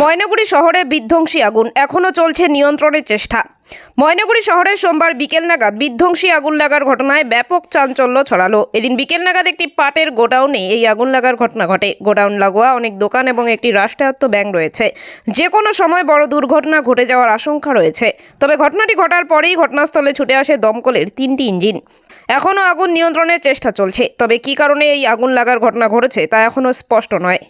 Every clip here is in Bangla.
ময়নাগুড়ি শহরে বিধ্বংসী আগুন। এখনও চলছে নিয়ন্ত্রণের চেষ্টা। ময়নাগুড়ি শহরে সোমবার বিকেল নাগাদ বিধ্বংসী আগুন লাগার ঘটনায় ব্যাপক চাঞ্চল্য ছড়ালো। এদিন বিকেল নাগাদ একটি পাটের গোডাউনে এই আগুন লাগার ঘটনা ঘটে। গোডাউন লাগোয়া, অনেক দোকান এবং একটি রাষ্ট্রায়ত্ত ব্যাংক রয়েছে। যে কোনো সময় বড় দুর্ঘটনা ঘটে যাওয়ার আশঙ্কা রয়েছে। তবে ঘটনাটি ঘটার পরেই ঘটনাস্থলে ছুটে আসে দমকলের তিনটি ইঞ্জিন। এখনও আগুন নিয়ন্ত্রণের চেষ্টা চলছে। তবে কী কারণে এই আগুন লাগার ঘটনা ঘটেছে তা এখনও স্পষ্ট নয়।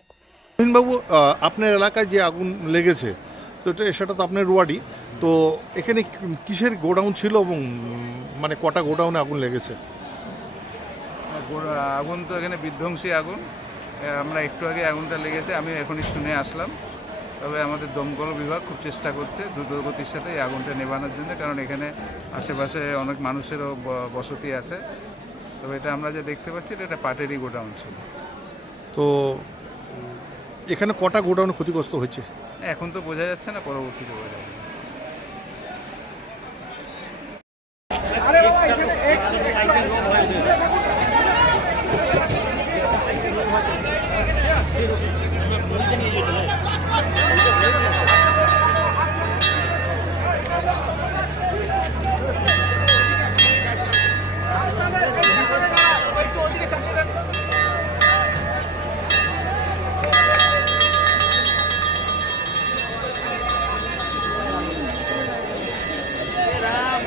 বাবু আপনার এলাকায় যে আগুন লেগেছে তো এটা সেটা তো আপনার ওয়ার্ডই। তো এখানে কিসের গোডাউন ছিল এবং মানে কটা গোডাউনে আগুন লেগেছে? আগুন তো এখানে বিধ্বংসী আগুন। আমরা একটু আগে আগুনটা লেগেছে আমি এখনই শুনে আসলাম। তবে আমাদের দমকল বিভাগ খুব চেষ্টা করছে দ্রুতগতির সাথে এই আগুনটা নেভানোর জন্য কারণ এখানে আশেপাশে অনেক মানুষেরও ব- বসতি আছে। তবে এটা আমরা যে দেখতে পাচ্ছি এটা একটা পাটেরই গোডাউন ছিল। তো এখানে কটা গোডাউন ক্ষতিগ্রস্ত হয়েছে? এখন তো বোঝা যাচ্ছে না পরবর্তীতে বোঝা যাবে।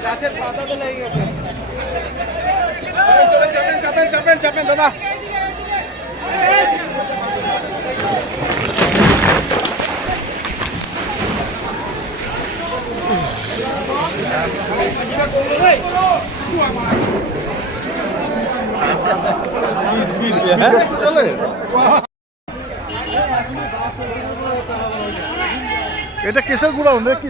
গাছের পাতাতে লেগে গেছে। চাপেন চাপেন চাপেন চাপেন দাদা। এটা কিসের রে কি